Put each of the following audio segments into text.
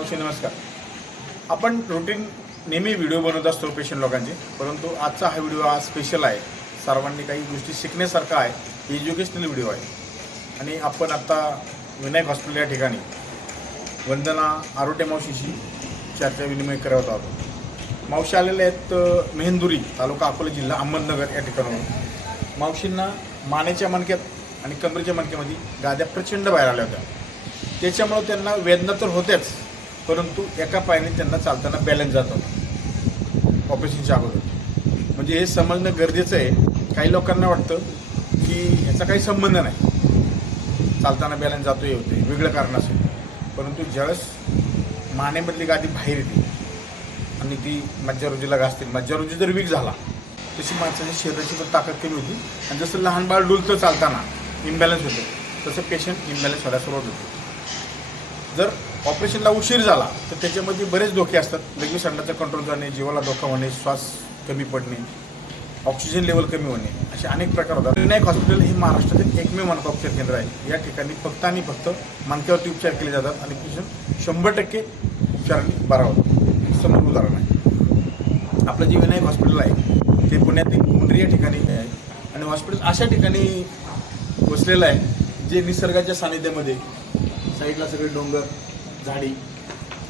मावशी नमस्कार. आपण रुटीन नेहमी व्हिडिओ बनवत असतो पेशंट लोकांचे परंतु आजचा हा व्हिडिओ हा स्पेशल आहे. सर्वांनी काही गोष्टी शिकण्यासारखा आहे. एज्युकेशनल व्हिडिओ आहे. आणि आपण आत्ता विनायक हॉस्पिटल या ठिकाणी वंदना आरोटे मावशीशी चर्चा विनिमय करत आहोत. मावशी आलेले आहेत मेहंदुरी तालुका अकोला जिल्हा अहमदनगर या ठिकाणाहून. मावशींना मानेच्या मणक्यात आणि कमरेच्या मणक्यामध्ये गाद्या प्रचंड बाहेर आल्या होत्या. त्याच्यामुळं त्यांना वेदना तर होत्याच. परंतु एका पायाने त्यांना चालताना बॅलन्स जात. होता ऑपरेशनच्या अगोदर. म्हणजे हे समजणं गरजेचं आहे. काही लोकांना वाटतं की याचा काही संबंध नाही. चालताना बॅलन्स जातो हे होते वेगळं कारण असेल. परंतु ज्यावेळेस मानेमधली गादी बाहेर येते आणि ती मज्जारोजीला घासते. मज्जारोजी जर वीक झाला तशी माणसाच्या शरीराची पण ताकद कमी होती. आणि जसं लहान बाळ डुलतं चालताना इम्बॅलन्स होतं तसं पेशंट इम्बॅलन्स व्हायला सुरुवात होते. जर ऑपरेशनला उशीर झाला तर त्याच्यामध्ये बरेच धोके असतात. लगेच सांडाचा कंट्रोल जाणे जीवाला धोका होणे श्वास कमी पडणे ऑक्सिजन लेवल कमी होणे असे अनेक प्रकार होतात. विनायक हॉस्पिटल हे महाराष्ट्रातील एकमेव मानका उपचार केंद्र आहे. या ठिकाणी फक्त आणि फक्त मानक्यावरती उपचार केले जातात आणि पेशंट शंभर टक्के उपचारांनी बरा होतो समोर उदाहरण आहे. आपलं जे विनायक हॉस्पिटल आहे ते पुण्यातील मुंडरी या ठिकाणी आहे. आणि हॉस्पिटल अशा ठिकाणी वसलेलं आहे जे निसर्गाच्या सानिध्यामध्ये साईडला सगळे डोंगर झाडी.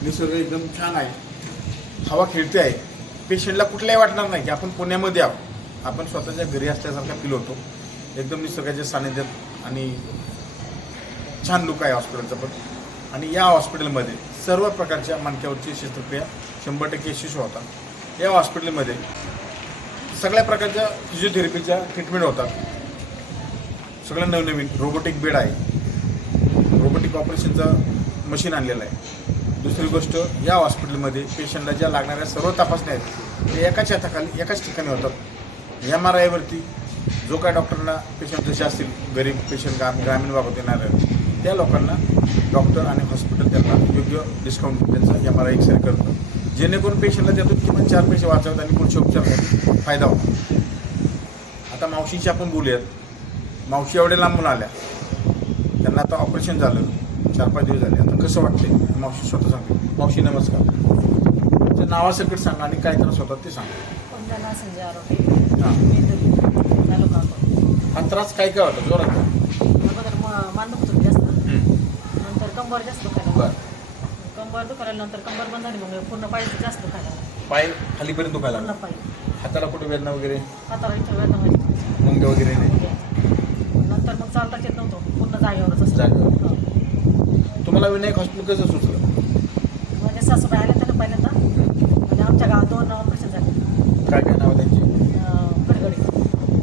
निसर्ग एकदम छान आहे. हवा खेळते आहे. पेशंटला कुठल्याही वाटणार नाही की आपण पुण्यामध्ये आहोत. आपण स्वतःच्या घरी असल्यासारखा फील होतो. एकदम निसर्गाच्या सानिध्यात आणि छान लुक आहे हॉस्पिटलचं पण. आणि या हॉस्पिटलमध्ये सर्व प्रकारच्या मणक्यावरची शस्त्रक्रिया शंभर टक्के यशस्वी होतात. या हॉस्पिटलमध्ये सगळ्या प्रकारच्या फिजिओथेरपीच्या ट्रीटमेंट होतात. सगळं नवनवीन रोबोटिक बेड आहे. रोबोटिक ऑपरेशनचा मशीन आणलेलं आहे. दुसरी गोष्ट या हॉस्पिटलमध्ये पेशंटला ज्या लागणाऱ्या सर्व तपासण्या आहेत ते एकाच हाताखाली एकाच ठिकाणी होतात. एम आर आयवरती जो काय डॉक्टरांना पेशंट जसे असतील गरीब पेशंट ग्राम ग्रामीण भागात येणार त्या लोकांना डॉक्टर आणि हॉस्पिटल त्यांना योग्य डिस्काउंट त्यांचा एम आर आय एक्सरे करतं. जेणेकरून पेशंटला त्यातून किमान चार पैसे वाचवतात आणि पुढच्या उपचारासाठी फायदा होतो. आता मावशीची आपण बोलूयात. मावशी एवढ्या लांबून आल्या. त्यांना आता ऑपरेशन झालं. चार पाच दिवस झाले. आता कसं वाटतंय? मावशी स्वतः सांगते मावशी नमस्कार. तुमच्या नावासकट सांगा आणि काय त्रास होतात ते सांगा. वंदना संजय आरोपी. हां. त्रास काय काय होता? जोरात. जास्त. नंतर कंबर जास्त दुखायला बरं. कंबर दुखायला नंतर कंबर बंद झाली मग पूर्ण पाय जास्त दुखायला पाय खालीपर्यंत दुखायला हाताला कुठे वेदना वगैरे? हाताला इथं वेदना. मुंग्या वगैरे नाही. नंतर मग चालताच येत नव्हतं. पूर्ण जागेवरच जागेवर. तुम्हाला विनायक हॉस्पिटल कसं सुचलं? म्हणजे सासूबाई आल्या त्याला पहिल्यांदा. आमच्या गावात दोन ऑपरेशन झाले. काय काय नाव त्यांची? अं,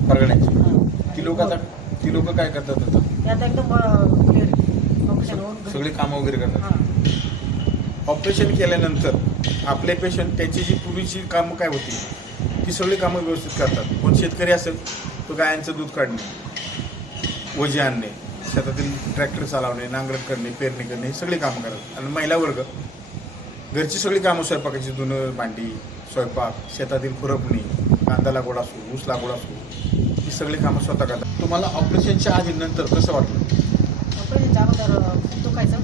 परगण्याची. हां. ती लोक आता ती लोक काय करतात आता? ते आता एकदम क्लिअर ऑपरेशन होऊन घरी- सगळी कामं वगैरे करतात. हां. ऑपरेशन केल्यानंतर आपले पेशंट त्याची जी पूर्वीची कामं काय होती ती सगळी कामं व्यवस्थित करतात. कोण शेतकरी असेल तो गायांचं दूध काढणे ओझे आणणे. शेतातील ट्रॅक्टर चालवणे नांगरट करणे पेरणी करणे ही सगळी कामं करतात आणि महिला वर्ग घरची सगळी कामं स्वयंपाकाची धुणं भांडी स्वयंपाक शेतातील खुरपणी कांदा लागवड असो ऊस लागवड असो ही सगळी कामं स्वतः करतात. तुम्हाला ऑपरेशनच्या आधी नंतर कसं वाटलं? ऑपरेशनच्या अगोदर खूप दुखायचं.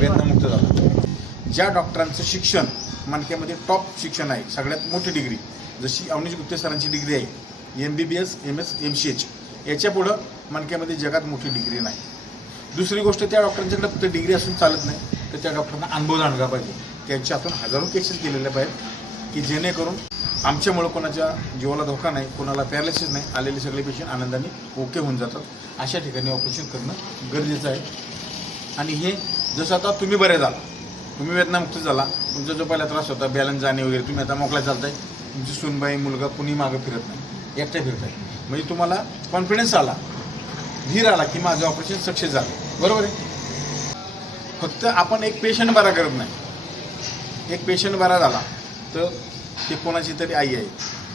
वेदनामुक्त झाला. ज्या डॉक्टरांचं शिक्षण मानक्यामध्ये टॉप शिक्षण आहे सगळ्यात मोठी डिग्री जशी अवनीश गुप्ते सरांची डिग्री आहे M B B S M S M C H याच्यापुढं मणक्यामध्ये जगात मोठी डिग्री नाही. दुसरी गोष्ट त्या डॉक्टरांच्याकडे फक्त डिग्री असून चालत नाही. तर त्या डॉक्टरांना अनुभव जाणला पाहिजे. त्यांच्या हजारो केसेस केलेल्या पाहिजेत की जेणेकरून आमच्यामुळं कोणाच्या जीवाला धोका नाही कोणाला पॅरालिसिस नाही आलेले सगळे पेशंट आनंदाने ओके होऊन जातात. अशा ठिकाणी ऑपरेशन करणं गरजेचं आहे. आणि हे जसं आता तुम्ही बरे झाला तुम्ही वेदनामुक्त झाला तुमचा जो पहिला त्रास होता बॅलन्स जाणे वगैरे तुम्ही आता मोकळा चालताय तुमची सुनबाई मुलगा कुणी मागं फिरत नाही एकट्या फिरताय. म्हणजे तुम्हाला कॉन्फिडन्स आला. धीर आला की माझं ऑपरेशन सक्सेस झालं. बरोबर आहे? फक्त आपण एक पेशंट बरा करत नाही. एक पेशंट बरा झाला तर ते कोणाची तरी आई आहे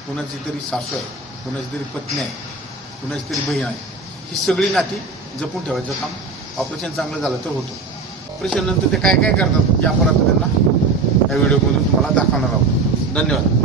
कोणाची तरी सासू आहे कोणाची तरी पत्नी आहे कोणाची तरी बहीण आहे ही सगळी नाती जपून ठेवायचं काम ऑपरेशन चांगलं झालं तर होतं. ऑपरेशन नंतर ते काय काय करतात? जे आपण आता त्यांना या व्हिडिओमधून तुम्हाला दाखवणार आहोत. धन्यवाद.